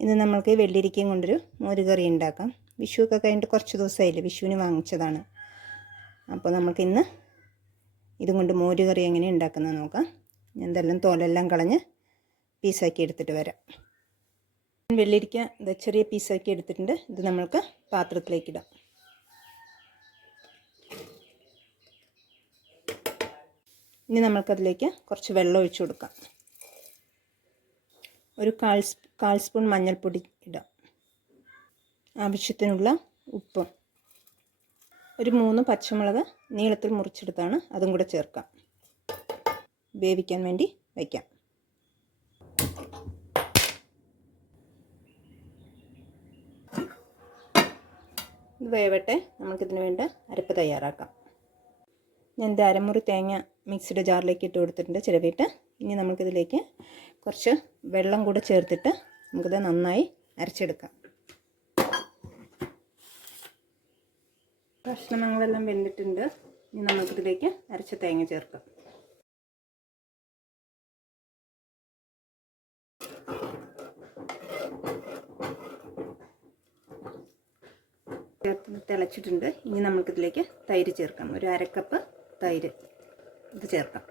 ഇന്ന് നമ്മൾക്ക് വെള്ളിരിക്കയും കൊണ്ടൊരു മോരുകറി ഉണ്ടാക്കാം. വിഷുവൊക്കെ കഴിഞ്ഞിട്ട് കുറച്ച് ദിവസമായില്ലേ, വിഷുവിന് വാങ്ങിച്ചതാണ്. അപ്പോൾ നമുക്ക് ഇന്ന് ഇതും കൊണ്ട് മോരുകറി എങ്ങനെ ഉണ്ടാക്കുന്നത് നോക്കാം. എന്തെല്ലാം തോലെല്ലാം കളഞ്ഞ് പീസാക്കി എടുത്തിട്ട് വരാം. വെള്ളിരിക്ക ചെറിയ പീസാക്കി എടുത്തിട്ടുണ്ട്. ഇത് നമ്മൾക്ക് പാത്രത്തിലേക്ക് ഇടാം. ഇനി നമ്മൾക്കതിലേക്ക് കുറച്ച് വെള്ളം ഒഴിച്ചു കൊടുക്കാം. ഒരു കാൽ സ്പൂൺ മഞ്ഞൾപ്പൊടി ഇടാം. ആവശ്യത്തിനുള്ള ഉപ്പും, ഒരു 3 പച്ചമുളക് നീളത്തിൽ മുറിച്ചെടുത്താണ്, അതും കൂടെ ചേർക്കാം. വേവിക്കാൻ വേണ്ടി വയ്ക്കാം. ഇത് വേവട്ടെ. നമുക്കിതിന് വേണ്ട അരപ്പ് തയ്യാറാക്കാം. ഞാൻ അരമുറി തേങ്ങ മിക്സിയുടെ ജാറിലേക്ക് ഇട്ട് കൊടുത്തിട്ടുണ്ട്, ചിരവിയിട്ട്. ഇനി നമുക്കിതിലേക്ക് കുറച്ച് വെള്ളം കൂടെ ചേർത്തിട്ട് നമുക്കിത് നന്നായി അരച്ചെടുക്കാം. കഷ്ണങ്ങളെല്ലാം വെന്തിട്ടുണ്ട്. ഇനി നമുക്കിതിലേക്ക് അരച്ച തേങ്ങ ചേർക്കാം. തിളച്ചിട്ടുണ്ട്. ഇനി നമുക്കിതിലേക്ക് തൈര് ചേർക്കാം. ഒരു 1/2 കപ്പ് തൈര് ഇത് ചേർക്കാം.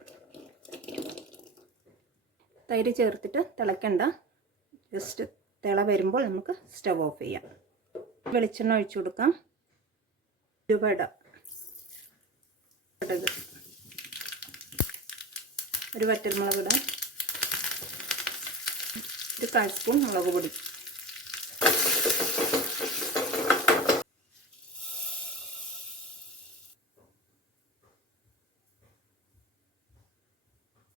തൈര് ചേർത്തിട്ട് തിളയ്ക്കണ്ട, ജസ്റ്റ് തിള വരുമ്പോൾ നമുക്ക് സ്റ്റവ് ഓഫ് ചെയ്യാം. വെളിച്ചെണ്ണ ഒഴിച്ചു കൊടുക്കാം. രൂപ ഇടാം. ഒരു വറ്റൽമുളക് ഇടാം. ഒരു 1/4 സ്പൂൺ മുളക് പൊടി.